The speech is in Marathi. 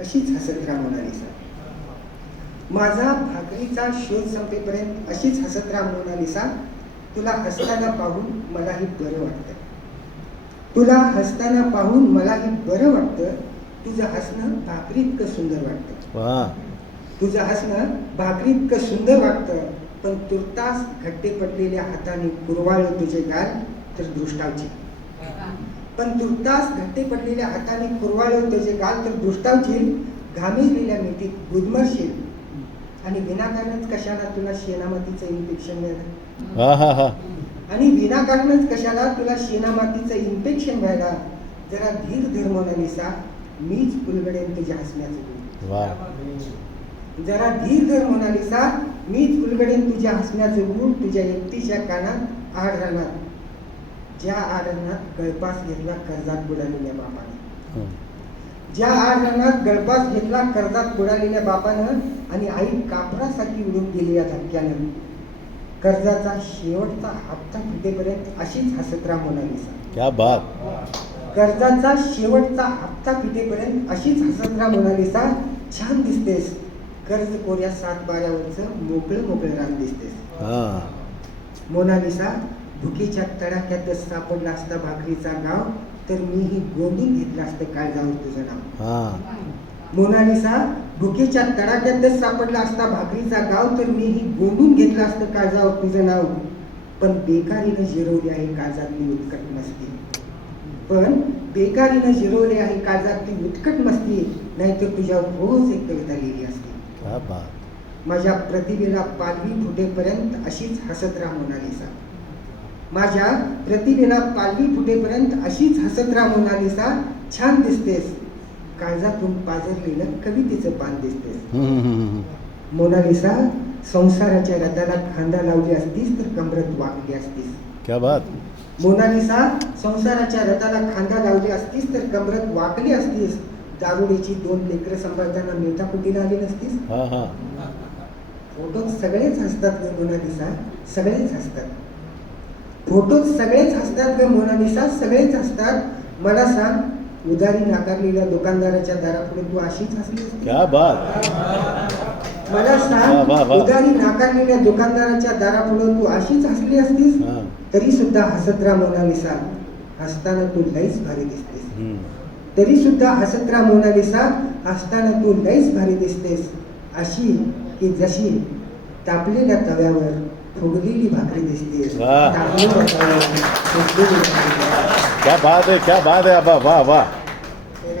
अशीच हसत राहा मोनालिसा माझा भाकरीचा शोध संपेपर्यंत अशीच हसत राहा मोनालिसा तुला हसताना पाहून मलाही बरं वाटतं. तुला हसताना पाहून मलाही बरं वाटतं. तुझं हसणं भाकरी इतकं सुंदर वाटतं. तुझं हसणं भाकरी इतकं सुंदर वाटतं. पण तुर्तास घट्टे पडलेल्या हाताने कुरवाळलं तुझे गाल तर दृष्टावची. पण तुर्तास घट्टे पडलेल्या हाताने कुरवाळलं तुझे गाल तर दृष्टावशील घामेजलेल्या मिठीत गुदमरशील आणि विनाकारणच कशाला तुला शेणामातीचं इन्फेक्शन हा आणि विनाकारणच कशाला तुला शेणामातीचं इन्फेक्शन व्हायला? जरा धीर धर मोनालिसा मीच उलगडेन तुझ्या हसण्याचं जरा धीर धर मोनालिसा मीच उलगडेन तुझ्या हसण्याचं गुण तुझ्या एकटीच्या कानात आड रानात ज्या आडरणात गळपास घेतला कर्जात बुडालेल्या बापाने. हं. ज्या आडरणात गळपास घेतला कर्जात बुडालेल्या बापानं आणि आई कापरासारखी उडून गेली या धक्क्यानं. कर्जाचा शेवटचा हप्ता फिटेपर्यंत अशीच हसत राहा मोनालिसा क्या बात. कर्जाचा शेवटचा हप्ता फिटेपर्यंत अशीच हसत राहा मोनालिसा छान दिसतेस. कर्ज कोऱ्या सात बाऱ्यावरचं मोकळं मोकळं रान दिसतेस. मोनालिसा भुकेच्या तडाख्यातच सापडला असता भाकरीचा गाव तर मीही गोंधून घेतलं असतं काळजावर तुझं नाव. मोनालिसा भुकेच्या तडाख्यातच सापडला असता भाकरीचा गाव तर मीही गोंधून घेतलं असतं काळजावर तुझं नाव. पण बेकारीनं जिरवली आहे काळजातली उत्कट मस्ती. पण बेकारीनं जिरवली आहे काळजातली उत्कट मस्ती नाहीतर तुझ्या रोज एक कविता लिहिली असती. क्या माझ्या प्रतिभेला पालवी फुटेपर्यंत अशीच हसत राहा मोनालिसा. माझ्या प्रतिभेला पालवी फुटेपर्यंत अशीच हसत राहा मोनालिसा छान दिसतेस. काळजातून पाजरलेलं कवितेचं पान दिसतेस. मोनालिसा संसाराच्या रथाला खांदा लावली असतीस तर कमरत वाकली असतीस. क्या बात. मोनालिसा संसाराच्या रथाला खांदा लावली असतीस तर कमरत वाकली असतीस. दारुडीची दोन लेकरं सांभाळताना मेटाकुटीला आली नसतीस. फोटोत सगळेच हसतात मोनालिसा सगळेच हसतात. फोटोत सगळेच हसतात ग मोनालिसा सगळेच हसतात. मला सांग उदारी नाकारलेल्या दुकानदाराच्या दारापुढे तू अशीच हसली असतीस? क्या बात. मला सांग वा. उदारी नाकारलेल्या दुकानदाराच्या दारापुढे तू अशीच हसली असतीस? तरी सुद्धा हसत राहा मोनालिसा हसताना तू लईच भारी दिसतेस. तरी सुद्धा हसत राहा मोनालिसा हसताना तू लईच भारी दिसतेस. अशी की जशी तापलेल्या तव्यावर फुगलेली भाकरी दिसतेस वाह. तापलेल्या तव्यावर फुगलेली भाकरी दिसतेस. क्या बात है क्या बात है अबा वाह वाह